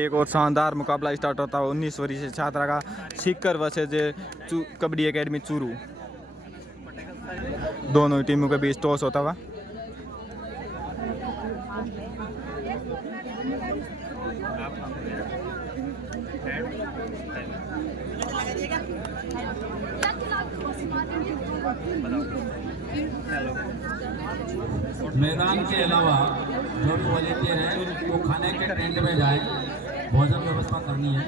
एक और शानदार मुकाबला स्टार्ट होता है 19 वर्षीय छात्रा का सीकर वर्सेज कबड्डी एकेडमी चूरू। दोनों टीमों के बीच टॉस होता हुआ। मैदान के अलावा जो भी वॉलेंटियर है वो खाने के टेंट में जाए, भोजन व्यवस्था करनी है।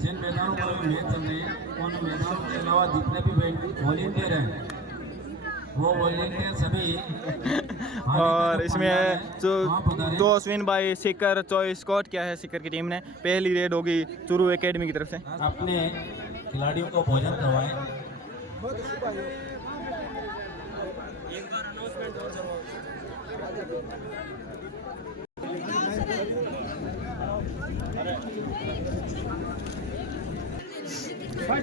जिन मैदानों पर मैच चल रहे हैं उन मैदानों के अलावा जितने भी वॉलेंटियर हैं वो वॉलेंटियर सभी और इसमें जो toss win by Sikar choice कोट क्या है सीकर की टीम ने। पहली रेड होगी चूरू एकेडमी की तरफ से। अपने खिलाड़ियों को भोजन करवाएं।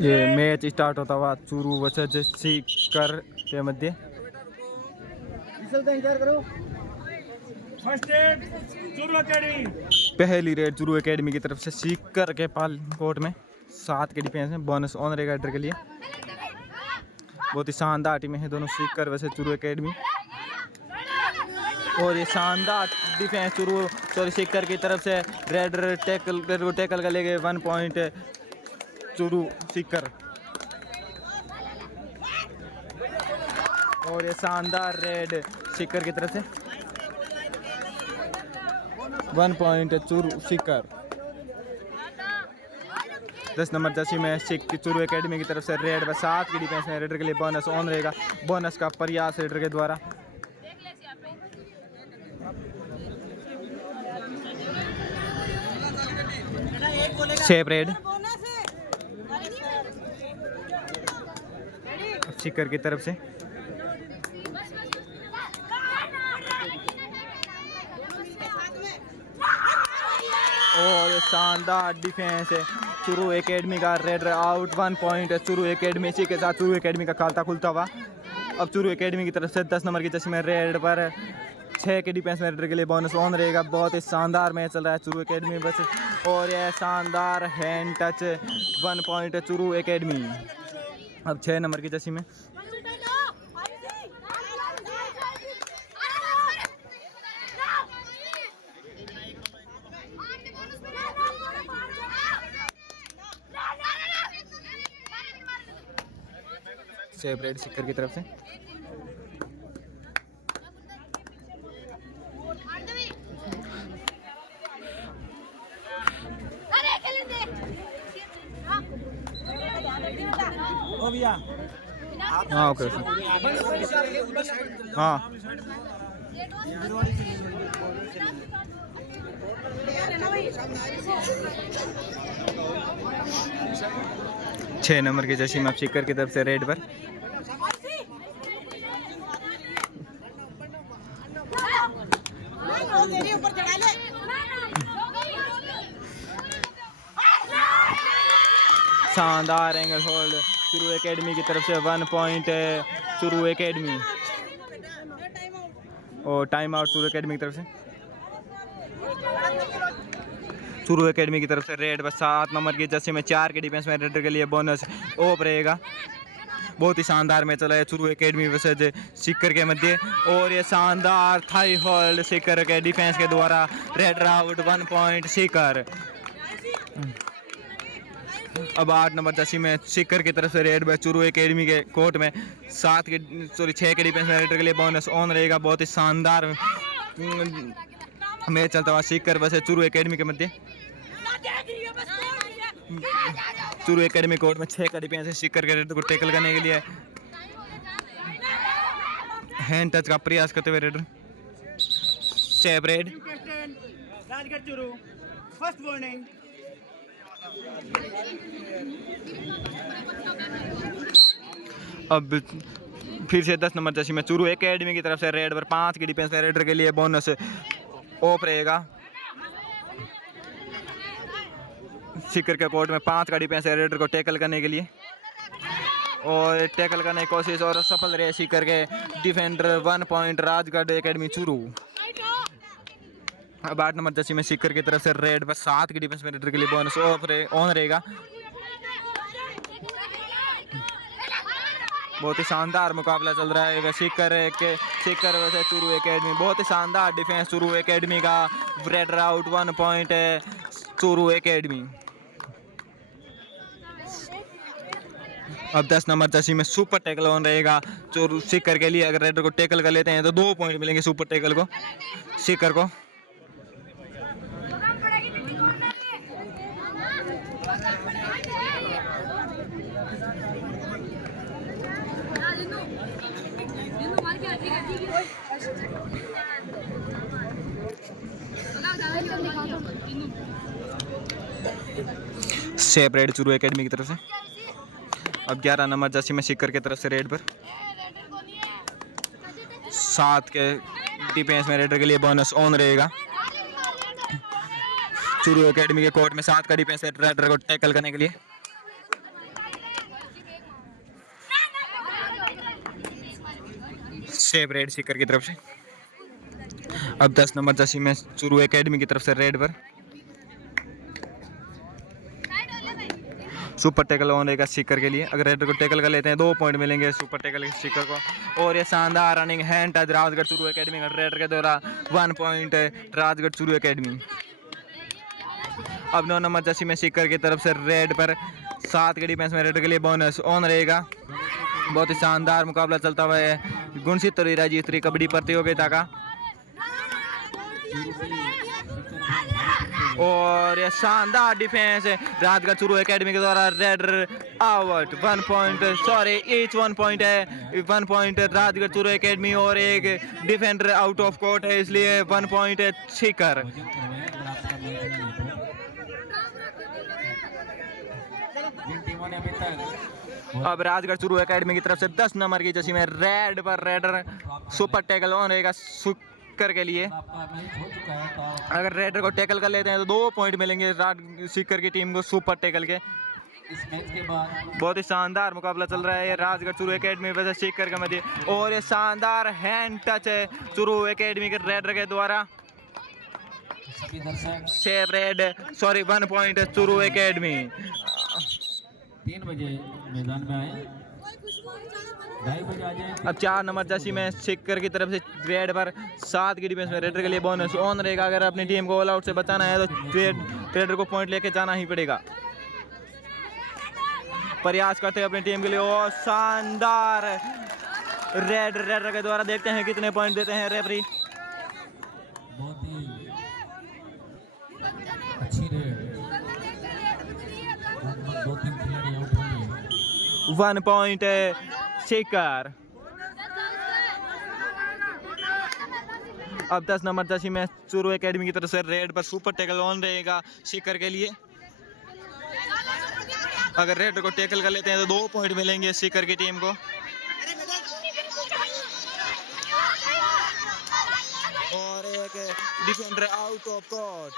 ये मैच स्टार्ट होता हुआ चूरू वर्सेज सीकर के मध्य। पहली रेड चूरू एकेडमी की तरफ से सीकर के पाल कोर्ट में 7 के डिफेंस में बोनस ऑन रहेगा एडर के लिए। बहुत ही शानदार टीमें हैं दोनों, सीकर वर्सेज चूरू एकेडमी। और ये शानदार डिफेंस चूरू सॉरी सीकर की तरफ से रेड टैकल कर ले गए 1 पॉइंट चूरू सीकर। और ये शानदार रेड सीकर की तरफ से 1 point Churu Sikar. 10 number jersey में चूरू एकेडमी की तरफ से रेड व 7 की डिफेंस में रेडर के लिए बोनस ऑन रहेगा। बोनस का प्रयास रेडर के द्वारा। सेफ रेड सीकर की तरफ से। और ये शानदार डिफेंस है चूरू एकेडमी का। Red out 1 point Churu academy. इसी के साथ चूरू एकेडमी का खाता खुलता हुआ। अब चूरू एकेडमी की तरफ से 10 नंबर की जर्सी में रेड पर 6 के डिफेंस में रेडर के लिए बोनस ऑन रहेगा। बहुत ही शानदार मैच चल रहा है चूरू एकेडमी बस। और यह शानदार hand touch 1 point Churu academy. अब 6 नंबर की जर्सी में सेफ रेड सीकर की तरफ से। हाँ ओके हाँ 6 नंबर की जर्सी में सीकर की तरफ से रेड पर शानदार एंगल होल्ड चूरू एकेडमी की तरफ से 1 पॉइंट चूरू एकेडमी। और टाइम आउट चूरू एकेडमी की तरफ से। चूरू एकेडमी की तरफ से रेड बस 7 नंबर की जर्सी में 4 के डिफेंस में रेडर के लिए बोनस ऑफ रहेगा। बहुत ही शानदार मैच चला है चूरू एकेडमी वर्सेज सीकर के मध्य। और ये शानदार थाई होल्ड सीकर के डिफेंस के द्वारा। Red out 1 point Sikar. अब 8 नंबर जर्सी में सीकर की तरफ से रेड बाय चूरू एकेडमी के कोर्ट में 6 के डिफेंस में रेडर के लिए बोनस ऑन रहेगा। बहुत ही शानदार मैच चलता हुआ सीकर वर्सेज चूरू एकेडमी के मध्य। चूरू एकेडमी कोर्ट में 6 का डिफेंस है सीकर के रेडर को टैकल करने के लिए। हैंड टच का प्रयास करते हुए raider. Safe red Rajgarh Churu first warning. अब फिर से 10 नंबर जर्सी में चूरू एकेडमी की तरफ से रेड पर 5 की डिफेंस में रेडर के लिए बोनस ऑफ रहेगा। सीकर के कोर्ट में 5 का डिफेंस है रेडर को टैकल करने के लिए। और टैकल करने की कोशिश और सफल रहे सीकर के defender. 1 point Rajgarh academy Churu. अब 8 नंबर जर्सी में सीकर की तरफ से रेड पर 7 की डिफेंस में रेडर के लिए बोनस ऑन रहेगा। बहुत ही शानदार मुकाबला चल रहा है सीकर वैसे चूरू एकेडमी। बहुत ही शानदार डिफेंस चूरू एकेडमी का। रेडर आउट 1 पॉइंट है चूरू एकेडमी। अब 10 नंबर जर्सी में सुपर टैकल ऑन रहेगा चूरू सीकर के लिए। अगर रेडर को टैकल कर लेते हैं तो 2 पॉइंट मिलेंगे सुपर टैकल को सीकर को। सेप रेड चूरू एकेडमी की तरफ से। अब 11 नंबर जर्सी में सीकर की तरफ से रेड पर 7 के डिफेंस में रेडर के लिए बोनस ऑन रहेगा। चूरू एकेडमी के कोर्ट में 7 का डिफेंस है रेडर को टैकल करने के लिए। सेप रेड सीकर की तरफ से। अब 10 नंबर जर्सी में चूरू एकेडमी की तरफ से रेड पर सुपर टैकल ऑन रहेगा सीकर के लिए। अगर रेडर को टैकल कर लेते हैं 2 पॉइंट मिलेंगे सुपर टैकल के सीकर को। और ये शानदार running hand touch Rajgarh Churu academy का। रेडर के द्वारा 1 पॉइंट है राजगढ़ चूरू एकेडमी। अब 9 नंबर जर्सी में सीकर की तरफ से रेड पर 7 के डिफेंस में रेडर के लिए बोनस ऑन रहेगा। बहुत ही शानदार मुकाबला चलता हुआ है गुणसित राज्य स्तरीय कबड्डी प्रतियोगिता का। और ये शानदार डिफेंस है राजगढ़ चूरू एकेडमी के द्वारा। Raider out 1 point each 1 point है। 1 पॉइंट राजगढ़ चूरू एकेडमी और एक डिफेंडर आउट ऑफ कोर्ट है इसलिए 1 पॉइंट है सीकर। अब राजगढ़ चूरू एकेडमी की तरफ से 10 नंबर की जर्सी में रेड पर रेडर सुपर टैकल ऑन रहेगा सीकर के लिए। अगर रेडर को टैकल कर लेते हैं तो 2 पॉइंट मिलेंगे सीकर की टीम को सुपर टैकल के। बहुत ही शानदार मुकाबला चल रहा है ये राजगढ़ चूरू एकेडमी वैसे सीकर का मध्य। और ये शानदार हैंड टच है चूरू एकेडमी के रेडर के द्वारा। 1 पॉइंट चूरू एकेडमी। 3 बजे मैदान में आए, 2:30 बजे आ जाए। अब 4 नंबर जर्सी में सीकर की तरफ से रेड पर 7 की डिफेंस में रेडर के लिए बोनस ऑन रहेगा। अगर अपनी टीम को ऑल आउट से बचाना है तो रेडर को पॉइंट लेके जाना ही पड़ेगा। प्रयास करते हैं अपनी टीम के लिए। और शानदार रेडर के द्वारा देखते हैं कितने पॉइंट देते हैं रेफरी। बहुत ही अच्छी रेड। 2-3 खिलाड़ी आउट हुए। 1 पॉइंट है सीकर। अब 10 नंबर जर्सी में चूरू एकेडमी की तरफ से रेड पर सुपर टैकल ऑन रहेगा सीकर के लिए। अगर रेड को टैकल कर लेते हैं तो 2 पॉइंट मिलेंगे सीकर की टीम को। और एक डिफेंडर आउट ऑफ कोर्ट।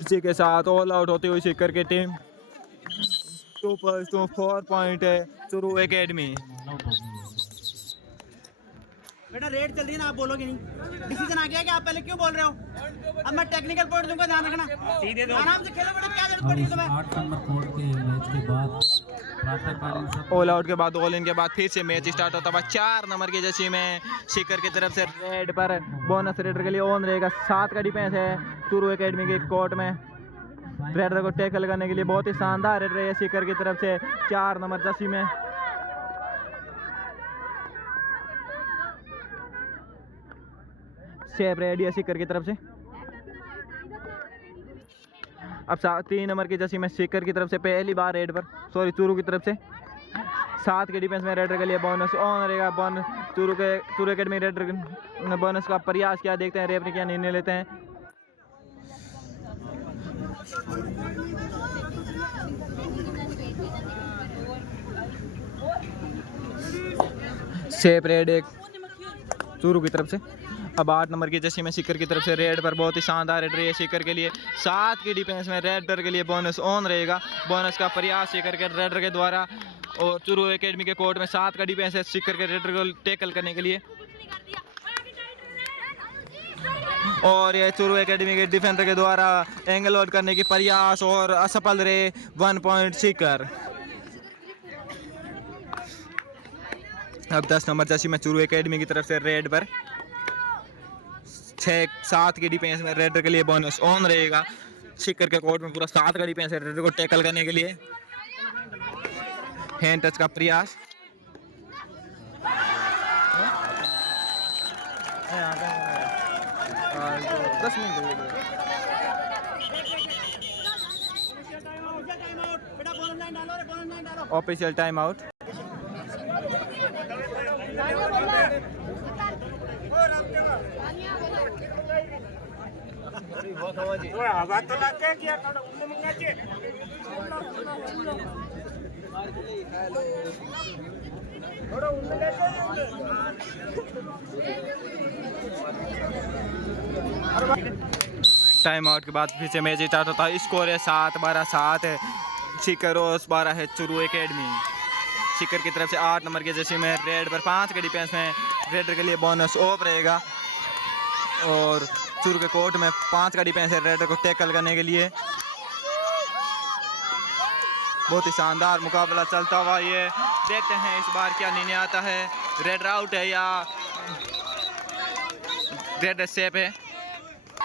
इसी के साथ ऑल आउट होती हुई सीकर की टीम। 4 पॉइंट है चूरू एकेडमी। बेटा रेड चल रही है ना, आप बोलोगे नहीं। डिसीजन आ गया कि आप पहले क्यों बोल रहे हो? अब मैं टेक्निकल पॉइंट दूंगा, ध्यान रखना। सीधे दो, आराम से खेलो बेटा, क्या जरूरत पड़ी तुम्हें? 8 नंबर कोर्ट के मैच के बाद प्रातःकालीन ऑल आउट के बाद ऑल इन के बाद फिर से मैच स्टार्ट होता है। 4 नंबर की जर्सी में सीकर की तरफ से रेड पर बोनस रेडर के लिए ऑन रहेगा। 7 का डिफेंस है चूरू एकेडमी के कोर्ट में। रेडर को टैकल करने के लिए बहुत ही शानदार रेडर है सीकर की तरफ से 4 नंबर जर्सी में। सेप रेड है सीकर की तरफ से। अब 3 नंबर की जर्सी में सीकर की तरफ से पहली बार रेड पर चूरू की तरफ से 7 के डिफेंस में रेडर के लिए बोनस ऑन रहेगा। चूरू एकेडमी रेडर ने बोनस का प्रयास किया, देखते हैं रेफरी क्या निर्णय लेते हैं। सेप रेड एक चूरू की तरफ से। अब 8 नंबर की जर्सी में सीकर की तरफ से रेड पर बहुत ही शानदार रेडर है सीकर के लिए। 7 की डिफेंस में रेडर के लिए बोनस ऑन रहेगा। बोनस का प्रयास सीकर के रेडर के द्वारा और चुरू एकेडमी के कोर्ट में 7 का डिफेंस है सीकर के रेडर को टैकल करने के लिए। और ये चुरू एकेडमी के डिफेंडर के द्वारा एंगल आउट करने की प्रयास और असफल रहे। 1 पॉइंट सीकर। अब 10 नंबर जर्सी में चुरू एकेडमी की तरफ से रेड पर 6-7 की डिफेंस में रेडर के लिए बोनस ऑन रहेगा। सीकर के कोर्ट में पूरा 7 का डिफेंस है रेडर को टैकल करने के लिए। हैंड टच का प्रयास। Official time out. Time out के बाद फिर से मैच स्टार्ट होता है। स्कोर है 7-12-7 है सीकर और 12 है चुरू एकेडमी। सीकर की तरफ से 8 नंबर के जर्सी में रेड पर 5 के डिफेंस में रेडर के लिए बोनस ऑफ रहेगा। और चुरू के कोर्ट में 5 का डिफेंस है रेडर को टैकल करने के लिए। बहुत ही शानदार मुकाबला चलता हुआ ये देखते हैं इस बार क्या निर्णय आता है। रेडर आउट है या रेडर सेफ है।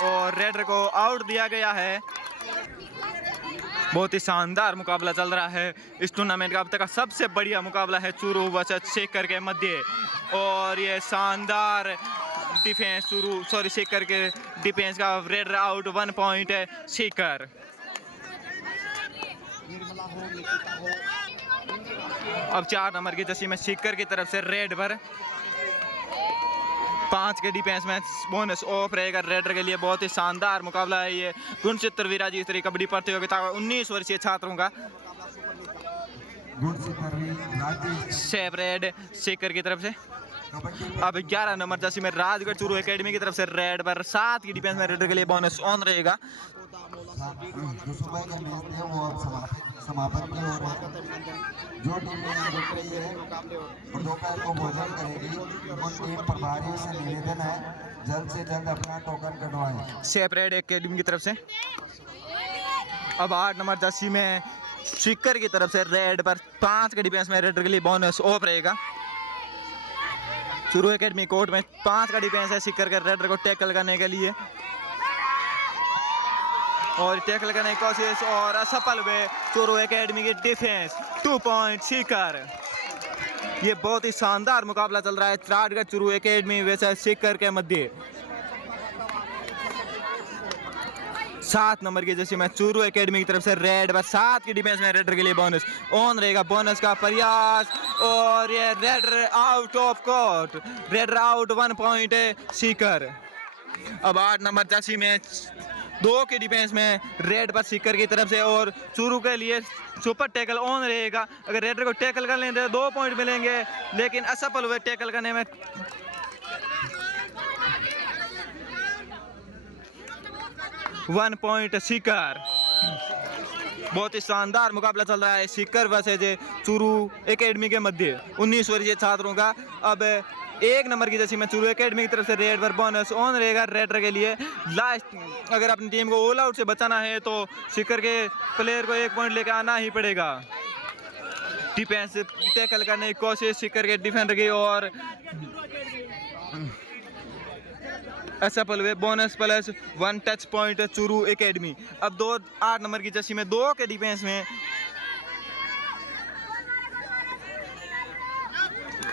और रेडर को आउट दिया गया है। बहुत ही शानदार मुकाबला चल रहा है। इस टूर्नामेंट का अब तक का सबसे बढ़िया मुकाबला है चुरू वर्सेस सीकर के मध्य। और ये शानदार डिफेंस सीकर के डिफेंस का रेडर आउट। 1 पॉइंट है सीकर। अब 4 नंबर की जर्सी में सीकर की तरफ से रेड पर 5 के डिफेंस में बोनस ऑफ रहेगा रेडर के लिए। बहुत ही शानदार मुकाबला है ये गुणचित्र विराजी स्तरीय कबड्डी प्रतियोगिता 19 वर्षीय छात्रों का। सेफ रेड सीकर की तरफ से। अब 11 नंबर जर्सी में राजगढ़ चुरू एकेडमी की तरफ से रेड पर 7 की डिफेंस में रेडर के लिए बोनस ऑन रहेगा। जो सुबह के मैच थे वो अब समापन की हो रहे हैं। जो टीमें रुक रही है और दोपहर को भोजन करेगी उन टीम प्रभारियों से निवेदन है जल्द से जल्द अपना टोकन कटवाएं। सेफ रेड एकेडमी की तरफ से। अब 8 नंबर जर्सी में सीकर की तरफ से रेड पर 5 के डिफेंस में रेडर के लिए बोनस ऑफ रहेगा। चुरू एकेडमी कोर्ट में 5 का डिफेंस है सीकर के रेडर को टैकल करने के लिए। और टैकल करने की कोशिश और असफल हुए चुरू एकेडमी की डिफेंस। 2 पॉइंट सीकर। ये बहुत ही शानदार मुकाबला चल रहा है राजगढ़ चुरू एकेडमी वैसे सीकर के मध्य। 7 नंबर की जैसे मैं चुरू एकेडमी की तरफ से रेड पर 7 की डिफेंस में रेडर के लिए बोनस ऑन रहेगा। बोनस का प्रयास और ये raider out of court. Raider out. 1 point है सीकर। अब 8 नंबर जर्सी में 2 के डिफेंस में रेड पर सीकर की तरफ से और चुरू के लिए सुपर टैकल ऑन रहेगा। अगर रेडर को टैकल कर लेंगे तो 2 पॉइंट मिलेंगे, लेकिन असफल हुए टैकल करने में। 1 पॉइंट सीकर। बहुत ही शानदार मुकाबला चल रहा है सीकर वर्सेस चुरू एकेडमी के मध्य 19 वर्षीय छात्रों का। अब 1 नंबर की जर्सी में चुरू एकेडमी की तरफ से रेड पर बोनस ऑन रहेगा रेडर के लिए। लास्ट अगर अपनी टीम को ऑल आउट से बचाना है तो सीकर के प्लेयर को 1 पॉइंट लेकर आना ही पड़ेगा। डिफेंस टैकल करने की कोशिश सीकर के डिफेंडर की और असफल हुए। Bonus plus 1 touch point Churu academy. अब 8 नंबर की जर्सी में 2 के डिफेंस में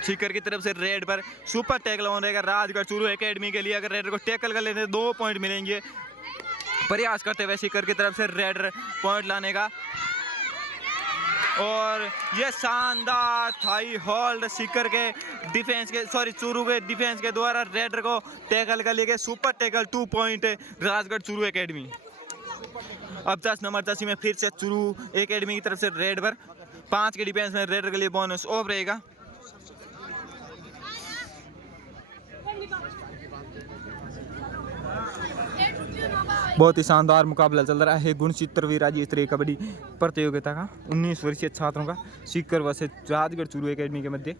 सीकर की तरफ से रेड पर सुपर टैकल ऑन रहेगा राजगढ़ चुरू एकेडमी के लिए। अगर रेडर को टैकल कर लेते हैं 2 पॉइंट मिलेंगे। प्रयास करते हुए सीकर की तरफ से रेडर पॉइंट लाने का। और ये शानदार थाई होल्ड सीकर के डिफेंस के चुरू के डिफेंस के द्वारा रेडर को टैकल कर लिए। Super tackle. 2 point Rajgarh Churu academy. अब 10 नंबर जर्सी में फिर से चुरू एकेडमी की तरफ से रेड पर 5 के डिफेंस में रेडर के लिए बोनस ऑफ रहेगा। बहुत ही शानदार मुकाबला चल रहा है गुणचित्रवी राज्य स्तरीय कबड्डी प्रतियोगिता का 19 वर्षीय छात्रों का सीकर वर्सेस राजगढ़ चूरू एकेडमी के मध्य।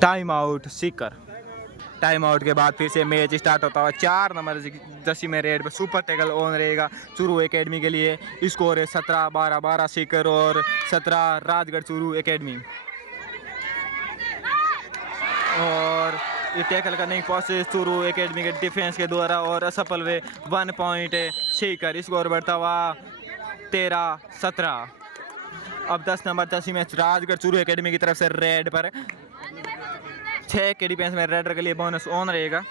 Time out Sikar. Time out के बाद फिर से मैच स्टार्ट होता हुआ 4 नंबर जर्सी में रेड पर सुपर टैकल ऑन रहेगा चूरू एकेडमी के लिए। स्कोर है 17-12 सीकर और 17 राजगढ़ चूरू एकेडमी। और ये टैकल करने की कोशिश चूरू एकेडमी के डिफेंस के द्वारा और असफल वे 1 पॉइंट सीकर। स्कोर बढ़ता हुआ 13-17। अब 10 नंबर जर्सी में राजगढ़ चूरू एकेडमी की तरफ से रेड पर 6 के डिफेंस में रेडर के लिए बोनस ऑन रहेगा।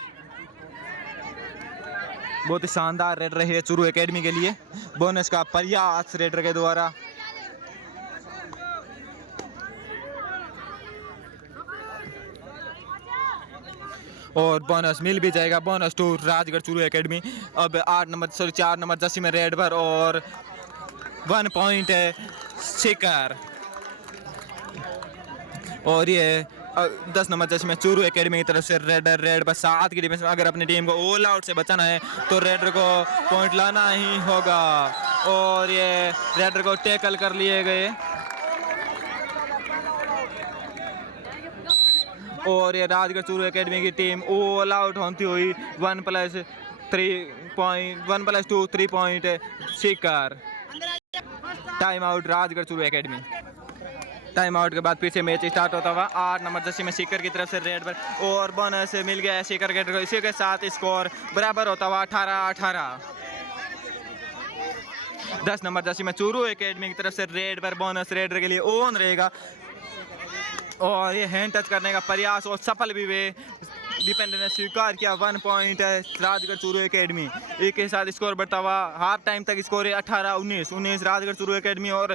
बहुत ही शानदार रेडर है चूरू एकेडमी के लिए। बोनस का प्रयास रेडर के द्वारा। और बोनस मिल भी जाएगा। Bonus to Rajgarh Churu academy. अब 4 नंबर जर्सी में रेड पर और 1 पॉइंट है सीकर। और ये 10 नंबर जर्सी में चूरू एकेडमी की तरफ से रेड पर 7 की डिफेंस में अगर अपनी टीम को ऑल आउट से बचाना है तो रेडर को पॉइंट लाना ही होगा। और ये रेडर को टैकल कर लिए गए और ये राजगढ़ चूरू एकेडमी की टीम ऑल आउट होती हुई 1+2 3 point Sikar. Time out Rajgarh Churu academy. Time out के बाद फिर से मैच स्टार्ट होता हुआ 8 नंबर जर्सी में सीकर की तरफ से रेड पर और बोनस मिल गया है सीकर के। इसी के साथ स्कोर बराबर होता हुआ 18-18। 10 नंबर जर्सी में चूरू एकेडमी की तरफ से रेड पर बोनस रेडर के लिए ऑन रहेगा। और ये हैंड टच करने का प्रयास और सफल भी वे डिफेंडर ने स्वीकार किया। 1 पॉइंट है राजगढ़ चूरू एकेडमी। एक के साथ स्कोर बढ़ता हुआ हाफ टाइम तक स्कोर है 18-19 राजगढ़ चूरू एकेडमी और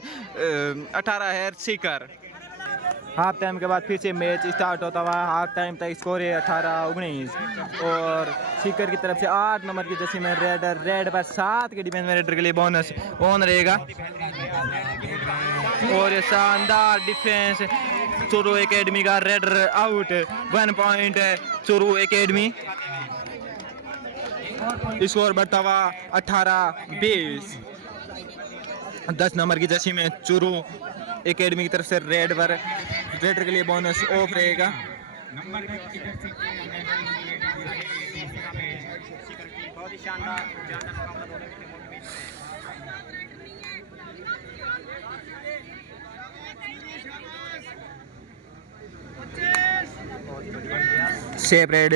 18 है सीकर। हाफ टाइम के बाद फिर से मैच स्टार्ट होता हुआ हाफ टाइम तक स्कोर है 18-19 और सीकर की तरफ से 8 नंबर की जर्सी में रेड पर 7 के डिफेंस में रेडर के लिए बोनस ऑन रहेगा। और ये शानदार डिफेंस चूरू एकेडमी का रेडर आउट। 1 पॉइंट है चूरू एकेडमी। स्कोर बढ़ता हुआ 18-20। 10 नंबर की जर्सी में चूरू एकेडमी की तरफ से रेड पर रेडर के लिए बोनस ऑफ रहेगा। शेप रेड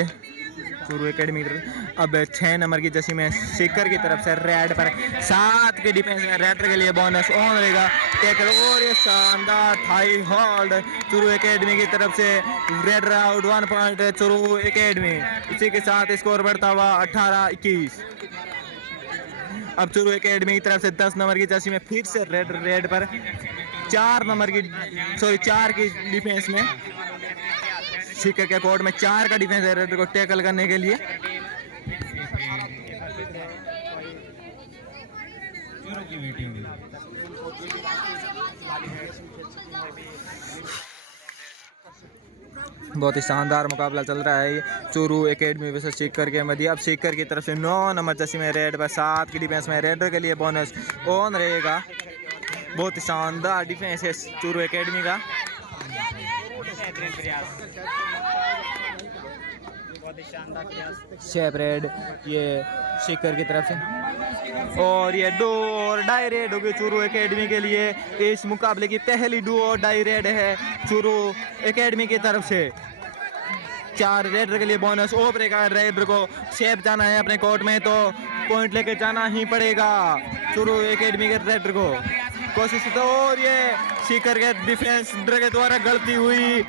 चूरू एकेडमी की तरफ। अब 6 नंबर की जर्सी में सीकर की तरफ से रेड पर 7 के डिफेंस में रेडर के लिए बोनस ऑन रहेगा। टैकल और ये शानदार थाई होल्ड चूरू एकेडमी की तरफ से रेडर आउट। 1 पॉइंट है चूरू एकेडमी। इसी के साथ स्कोर बढ़ता हुआ 18-21। अब चूरू एकेडमी की तरफ से 10 नंबर की जर्सी में फिर से रेड पर 4 की डिफेंस में सीकर के कोर्ट में 4 का डिफेंस है रेडर को टैकल करने के लिए। बहुत ही शानदार मुकाबला चल रहा है चूरू एकेडमी वर्सेस सीकर के मध्य। अब सीकर की तरफ से 9 नंबर जर्सी में रेड पर 7 की डिफेंस में रेडर के लिए बोनस ऑन रहेगा। बहुत ही शानदार डिफेंस है चूरू एकेडमी का। शेप रेड ये सीकर की तरफ से और ये डू और डाई रेड होगी चूरू एकेडमी के लिए। इस मुकाबले की पहली डू और डाई रेड है चूरू एकेडमी की तरफ से। 4 रेडर के लिए बोनस ऑफ रहेगा। रेडर को शेप जाना है अपने कोर्ट में तो पॉइंट लेके जाना ही पड़ेगा चूरू एकेडमी के रेडर को। कोशिश तो और ये सीकर के डिफेंस के द्वारा गलती हुई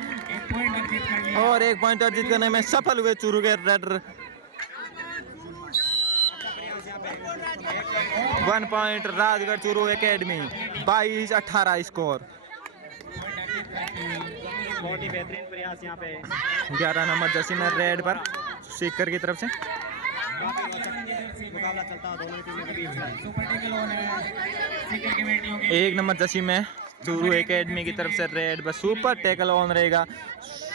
और 1 पॉइंट अर्जित करने में सफल हुए चूरू के raider. 1 point Rajgarh Churu academy. 22-18 score. बहुत ही बेहतरीन प्रयास यहाँ पे। 11 नंबर जर्सी में रेड पर सीकर की तरफ से मुकाबला चलता है दोनों टीमों के बीच। 1 नंबर जर्सी में चूरू एकेडमी की तरफ से रेड पर सुपर टैकल ऑन रहेगा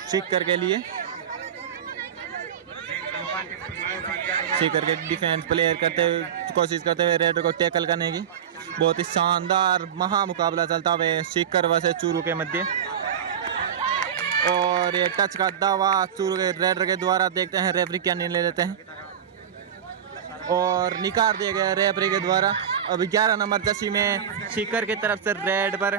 सीकर के लिए। सीकर के डिफेंस प्लेयर कोशिश करते हुए रेड को टैकल करने की। बहुत ही शानदार महा मुकाबला चलता हुआ सीकर वर्सेस चूरू के मध्य। और ये टच का दावा चूरू के रेडर के द्वारा, देखते हैं रेफरी क्या निर्णय लेते हैं। और निकाल दिया गया रेफरी के द्वारा। अभी 11 नंबर जर्सी में सीकर की तरफ से रेड पर,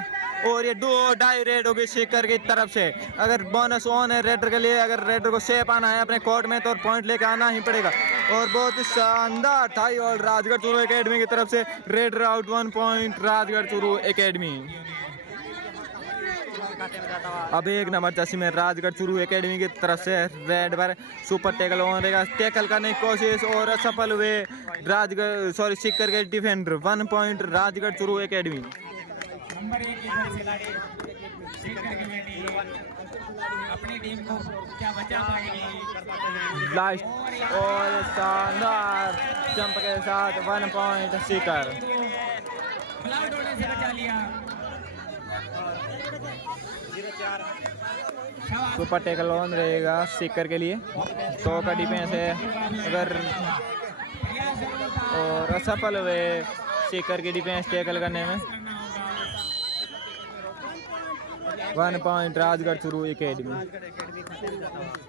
और ये 2-2.5 रेड होगी सीकर की तरफ से। अगर बोनस ऑन है रेडर के लिए, अगर रेडर को सेफ आना है अपने कोर्ट में तो पॉइंट लेके आना ही पड़ेगा। और बहुत ही शानदार थाई और राजगढ़ चूरू एकेडमी की तरफ से raider out 1 point Rajgarh Churu academy. अब 1 नंबर जर्सी में राजगढ़ चूरू एकेडमी की तरफ से रेड पर सुपर टैकल ऑन रहेगा। टैकल करने की कोशिश और असफल हुए राजगढ़ सीकर के defender. 1 point Rajgarh Churu academy. Number 1 खिलाड़ी सीकर की बेटी अपनी टीम को क्या बचा पाएगी। लास्ट और शानदार जंप के साथ 1 पॉइंट सीकर। ब्लाउड होने से बचा लिया। सुपर टैकल ऑन रहेगा सीकर के लिए। 100 का डिफेंस है अगर, और असफल हुए सीकर की डिफेंस टैकल करने में। 1 पॉइंट राजगढ़ चूरू एकेडमी।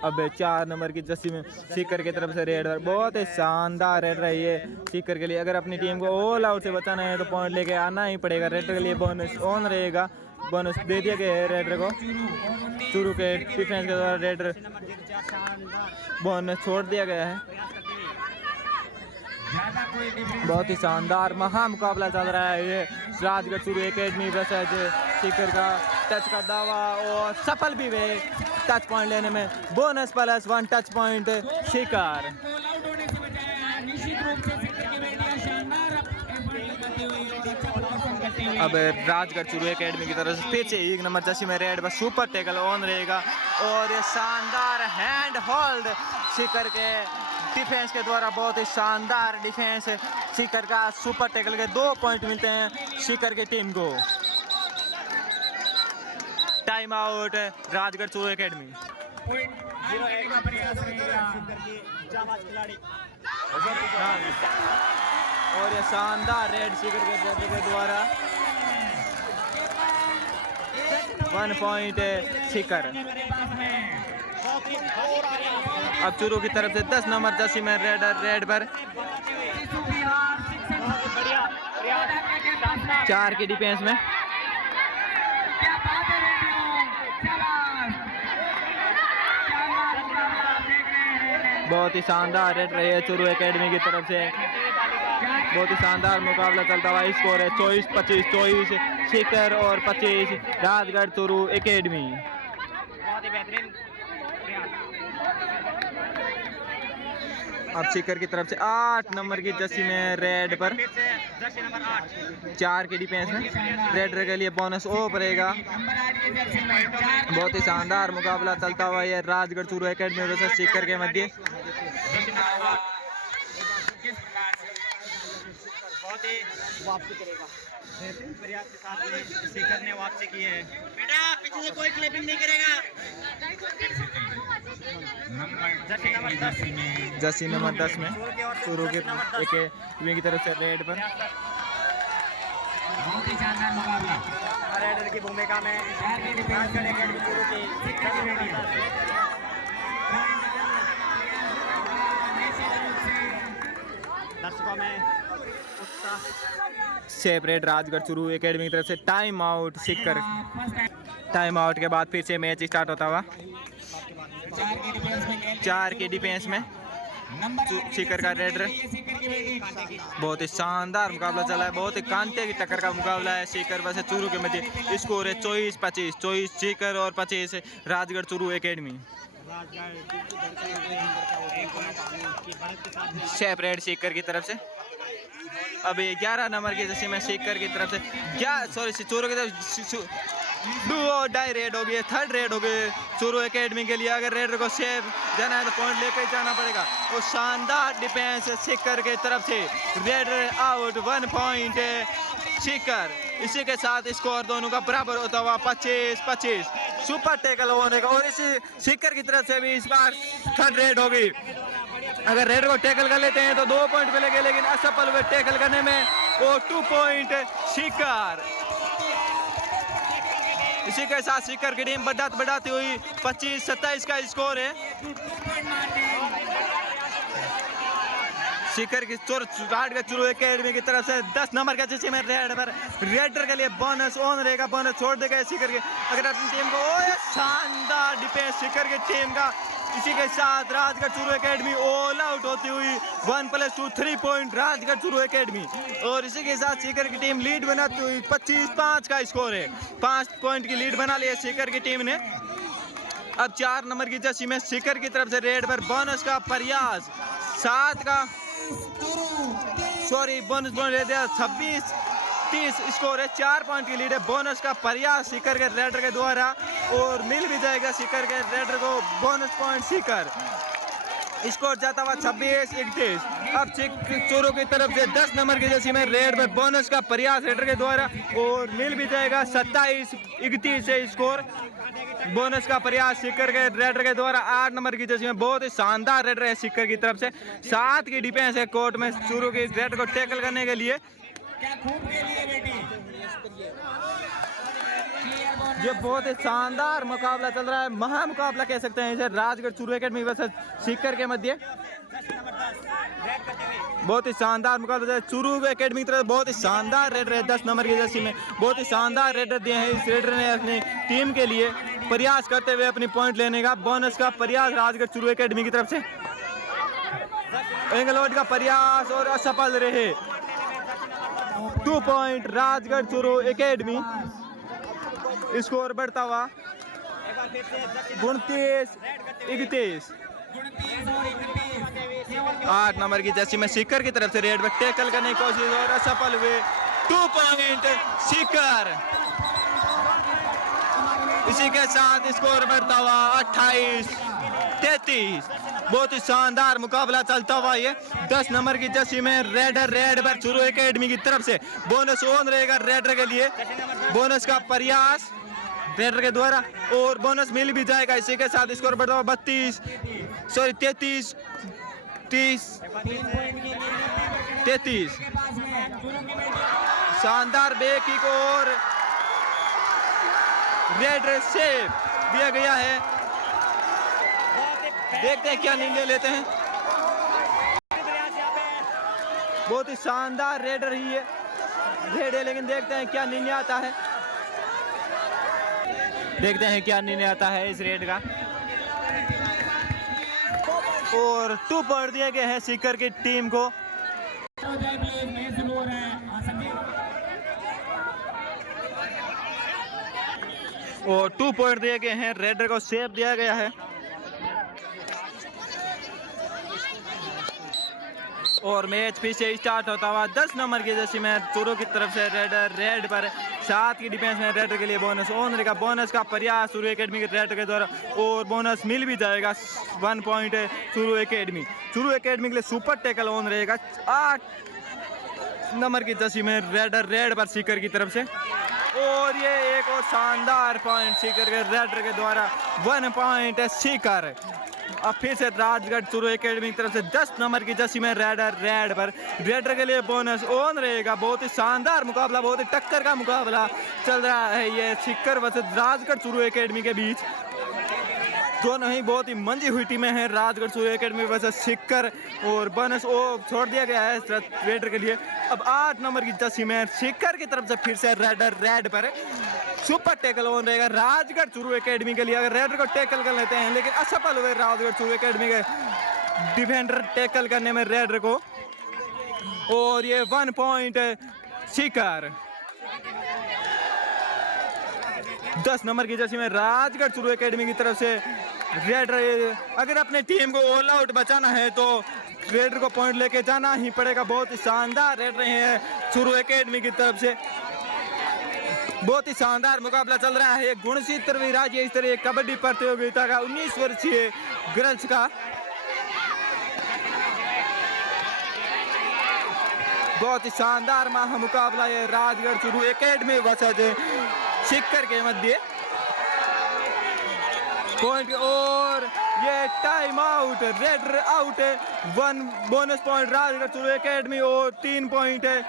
अब 4 नंबर की जर्सी में सीकर की तरफ से रेड पर बहुत ही शानदार रेड रही है सीकर के लिए। अगर अपनी टीम को ऑल आउट से बचाना है तो पॉइंट लेके आना ही पड़ेगा। रेडर के लिए बोनस ऑन रहेगा। बोनस दे दिया गया है रेडर को। चूरू के डिफेंस के द्वारा रेडर बोनस छोड़ दिया गया है। बहुत ही शानदार महा मुकाबला चल रहा है ये राजगढ़ चूरू एकेडमी वर्सेस सीकर का। टच का दावा और सफल भी हुए टच पॉइंट लेने में। Bonus plus 1 touch point Sikar. अब राजगढ़ चूरू एकेडमी की तरफ से पीछे 1 नंबर जर्सी में रेड पर सुपर टैकल ऑन रहेगा। और ये शानदार हैंड होल्ड सीकर के डिफेंस के द्वारा। बहुत ही शानदार डिफेंस सीकर का। सुपर टैकल के 2 पॉइंट मिलते हैं सीकर की टीम को। Time out Rajgarh Churu academy. और ये शानदार रेड सीकर के द्वारा 1 पॉइंट सीकर। अब चूरू की तरफ से 10 नंबर जर्सी में रेड पर 4 की डिफेंस में। बहुत ही शानदार रेड रही है चूरू एकेडमी की तरफ से। बहुत ही शानदार मुकाबला चलता हुआ। स्कोर है 24-25, 24 सीकर और 25 राजगढ़ चूरू एकेडमी। अब सीकर की तरफ से 8 नंबर की जर्सी में रेड पर 4 की डिफेंस में रेडर के लिए बोनस ऑफ रहेगा। बहुत ही शानदार मुकाबला चलता हुआ है राजगढ़ चूरू एकेडमी वर्सेस सीकर के मध्य। बहुत ही वापसी करेगा प्रयास के साथ में सीकर ने वापसी की है। बेटा पीछे से कोई क्लिपिंग नहीं करेगा। जर्सी नंबर 10 में चूरू के एकेडमी की तरफ से रेड पर। बहुत ही शानदार मुकाबला। रेडर की भूमिका में राजगढ़ एकेडमी चूरू की दर्शकों में सेपरेट राजगढ़ चूरू एकेडमी की तरफ से time out Sikar. Time out के बाद फिर से मैच स्टार्ट होता हुआ। 4 की डिफेंस में सीकर का रेडर। बहुत ही शानदार मुकाबला चला है। बहुत ही कांटे की टक्कर का मुकाबला है सीकर वर्सेस चूरू के मध्य। स्कोर है 24-25, 24 सीकर और 25 राजगढ़ चूरू एकेडमी। सेपरेट सीकर की तरफ से। अभी 11 नंबर की जैसे में सीकर की तरफ से चूरू की तरफ 2-2.5 रेड हो गई। 3rd रेड हो गई चूरू एकेडमी के लिए। अगर रेडर को सेव जाना है तो पॉइंट लेकर जाना पड़ेगा। और शानदार डिफेंस सीकर की तरफ से। Raider out 1 point Sikar. इसी के साथ स्कोर दोनों का बराबर होता हुआ 25-25। सुपर टैकल होने का, और इसी सीकर की तरफ से भी इस बार थर्ड रेड होगी। अगर रेड को टैकल कर लेते हैं तो 2 पॉइंट मिलेंगे, लेकिन असफल हुए टैकल करने में वो 2 पॉइंट सीकर। इसी के साथ सीकर की टीम बढ़ाती हुई 25-27 का स्कोर है। सीकर की चुरू एकेडमी की तरफ से 10 नंबर का जैसे में रेडर के लिए बोनस ऑन रहेगा, बोनस छोड़ देगा सीकर के। अगर अपनी टीम को शानदार डिफेंस सीकर की टीम का। इसी के साथ Rajgarh Churu academy all out होती हुई 1+2 3 पॉइंट राजगढ़ चुरू एकेडमी। और इसी के साथ सीकर की टीम लीड बनाती हुई 25-5 का स्कोर है। 5 पॉइंट की लीड बना लिया सीकर की टीम ने। अब 4 नंबर की जर्सी में सीकर की तरफ से रेड पर बोनस का प्रयास 7 का बोनस दे दिया 26-30 स्कोर है। 4 पॉइंट की लीड है। बोनस का प्रयास सीकर के रेडर के द्वारा, और मिल भी जाएगा सीकर के रेडर को बोनस पॉइंट। सीकर स्कोर जाता हुआ 26-31। अब चोरों की तरफ से 10 नंबर की जर्सी में रेड में बोनस का प्रयास रेडर के द्वारा, और मिल भी जाएगा 27-31 से स्कोर। बोनस का प्रयास सीकर के रेडर के द्वारा 8 नंबर की जर्सी में। बहुत ही शानदार रेडर है सीकर की तरफ से। 7 की डिफेंस है कोर्ट में चोरों की रेडर को टैकल करने के लिए। ये बहुत ही शानदार मुकाबला चल रहा है, महा मुकाबला कह सकते हैं इसे, राजगढ़ चुरू एकेडमी वर्सेस सीकर के मध्य। बहुत ही शानदार मुकाबला। चुरू एकेडमी की तरफ बहुत ही शानदार रेडर है 10 नंबर की जर्सी में। बहुत ही शानदार रेडर दिए हैं। इस रेडर ने अपनी टीम के लिए प्रयास करते हुए अपनी पॉइंट लेने का। बोनस का प्रयास राजगढ़ चुरू एकेडमी की तरफ से। एंगलवोड का प्रयास और असफल रहे। 2 point Rajgarh Churu academy. Score बढ़ता हुआ 29-31। 8 नंबर की जर्सी में सीकर की तरफ से रेड पर टैकल करने की कोशिश और असफल हुए। 2 पॉइंट सीकर। इसी के साथ स्कोर बढ़ता हुआ 28-33। बहुत ही शानदार मुकाबला चलता हुआ ये 10 नंबर की जर्सी में रेड पर चुरू एकेडमी की तरफ से। बोनस ऑन रहेगा रेडर के लिए। बोनस का प्रयास रेडर के द्वारा, और बोनस मिल भी जाएगा। इसी के साथ स्कोर बढ़ता हुआ 33। शानदार बैक किक और रेडर सेव दिया गया है। देखते हैं क्या निर्णय लेते हैं। बहुत ही शानदार रेडर ही है लेकिन देखते हैं क्या निर्णय आता है। देखते हैं क्या निर्णय आता है इस रेड का। और 2 पॉइंट दिए गए हैं सीकर की टीम को। और 2 पॉइंट दिए गए हैं। रेडर को सेव दिया गया है। और मैच फिर से स्टार्ट होता हुआ 10 नंबर की जर्सी में चोरों की तरफ से रेडर रेड पर 7 की डिफेंस में रेडर के लिए बोनस ऑन रहेगा। बोनस का प्रयास चुरू एकेडमी के रेडर के द्वारा, और बोनस मिल भी जाएगा 1 पॉइंट है चुरू एकेडमी के लिए। सुपर टैकल ऑन रहेगा 8 नंबर की जर्सी में रेडर रेड पर सीकर की तरफ से। और ये एक और शानदार पॉइंट सीकर के रेडर के द्वारा। 1 पॉइंट है सीकर। अब फिर से राजगढ़ चुरू एकेडमी की तरफ से 10 नंबर की जर्सी में रेड पर रेडर के लिए बोनस ऑन रहेगा। बहुत ही शानदार मुकाबला, बहुत ही टक्कर का मुकाबला चल रहा है ये सीकर वर्सेस राजगढ़ चुरू एकेडमी के बीच। दोनों ही बहुत ही मंजी हुई टीमें हैं, राजगढ़ चुरू एकेडमी वर्सेस सीकर। और बोनस छोड़ दिया गया है रेडर के लिए। अब 8 नंबर की जर्सी में सीकर की तरफ से फिर से रेडर रेड पर सुपर टैकल ऑन रहेगा राजगढ़ चुरू एकेडमी के लिए। अगर रेडर को टैकल कर लेते हैं, लेकिन असफल हुए राजगढ़ चुरू एकेडमी के डिफेंडर टैकल करने में रेडर को। और ये 1 पॉइंट सीकर। 10 नंबर की जर्सी में राजगढ़ चुरू एकेडमी की तरफ से रेडर, अगर अपने टीम को ऑल आउट बचाना है तो रेडर को पॉइंट लेके जाना ही पड़ेगा। बहुत ही शानदार रेड रहे हैं चुरू एकेडमी की तरफ से। बहुत ही शानदार मुकाबला चल रहा है। गुणसित राज्य स्तरीय कबड्डी प्रतियोगिता का 19 वर्षीय गर्ल्स का बहुत ही शानदार मुकाबला है राजगढ़ चुरू एकेडमी वर्सेस सीकर के मध्य पॉइंट और ये टाइम आउट रेड आउट है 1 bonus point Rajgarh Churu academy और 3 पॉइंट है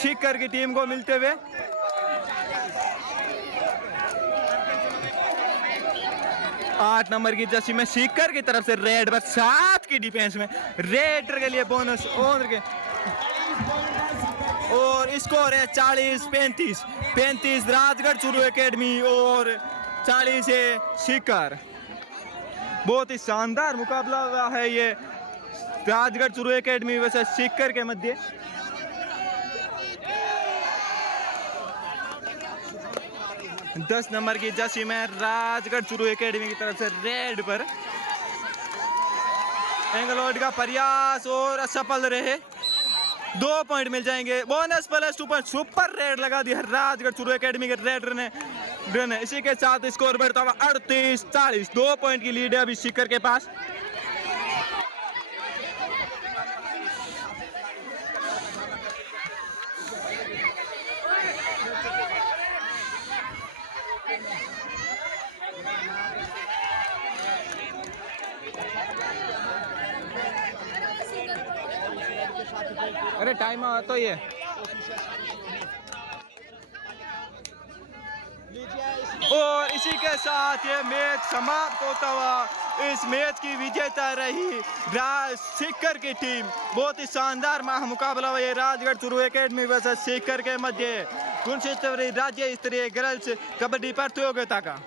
सीकर की टीम को मिलते हुए। आठ नंबर की जर्सी में सीकर की तरफ से रेड पर 7 की डिफेंस में रेड के लिए बोनस और स्कोर है 40-35 राजगढ़ चुरू एकेडमी और 40 है सीकर। बहुत ही शानदार मुकाबला हुआ है ये राजगढ़ चुरू एकेडमी वर्सेस सीकर के मध्य। दस नंबर की जर्सी में राजगढ़ चुरू एकेडमी की तरफ से रेड पर एंगलवर्ड का प्रयास और असफल रहे। 2 पॉइंट मिल जाएंगे bonus plus 2 point super red लगा दिया राजगढ़ चुरू एकेडमी के रेड ने। इसी के साथ स्कोर बढ़ता हुआ 38-40 2 पॉइंट की लीड है अभी सीकर के पास। अरे टाइम तो ये और इसी के साथ ये मैच समाप्त होता हुआ इस मैच की विजेता रही सीकर की टीम। बहुत ही शानदार मुकाबला हुआ ये राजगढ़ चुरू एकेडमी वर्सेस सीकर के मध्य 69वीं राज्य स्तरीय गर्ल्स कबड्डी प्रतियोगिता का।